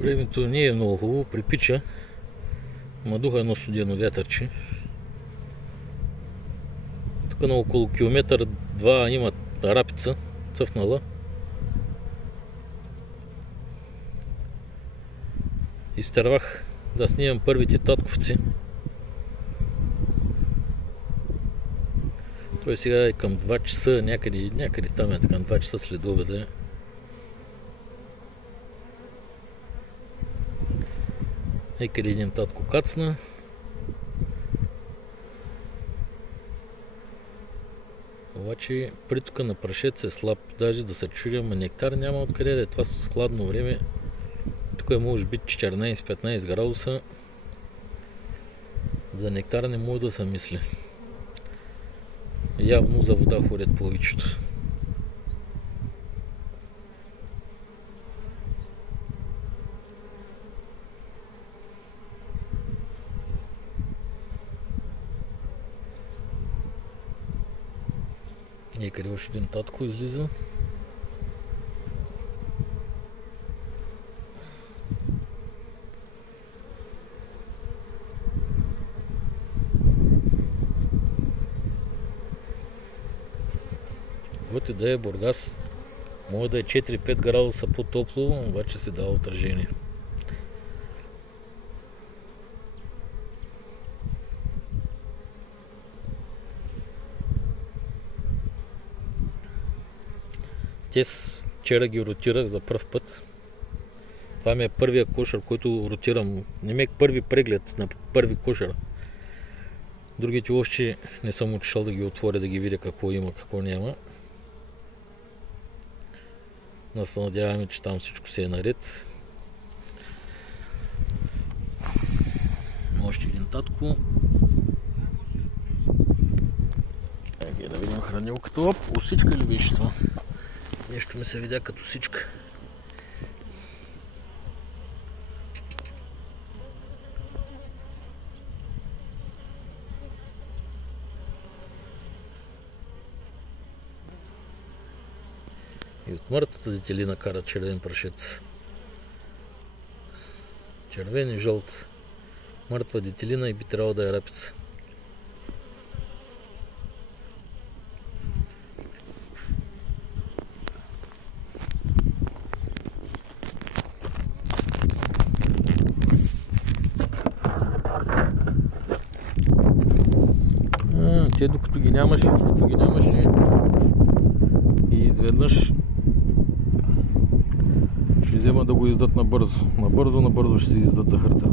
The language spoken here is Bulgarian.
Времето не е много хубаво, припича. Ма духа едно студено вятърче. Тук на около километър 2 има рапица, цъфнала. Изтървах да снимам първите татковци. Той сега е към 2 часа, някъде там е към 2 часа след обеда. Некъде един татко кацна. Обаче притока на прашец е слаб, даже да се чудя, ама нектар няма откъде да е. Това с хладно време. Тук е може би 14-15 градуса. За нектар не може да се мисли. Явно за вода ходят повечето. Някъде още един татко излиза. Каквото да е Бургас, може да е 4-5 градуса по-топло, обаче се дава отражение. Те вчера ги ротирах за пръв път. Това ми е първия кошер, който ротирам. Не ме е първи преглед на първи кошер. Другите още не съм отишъл да ги отворя, да ги видя какво има, какво няма. Но се надяваме, че там всичко се е наред. Още един татко. Нека да видим хранилката. Оп, усичка ли беше това? Нещо ми се видя като сичка. И от мъртвата детелина кара червен прашец. Червен и жълт. Мъртва детелина и би трябвало да е рапица. Те докато ги нямаше и изведнъж ще взема да го издат набързо. Набързо ще се издат захарта.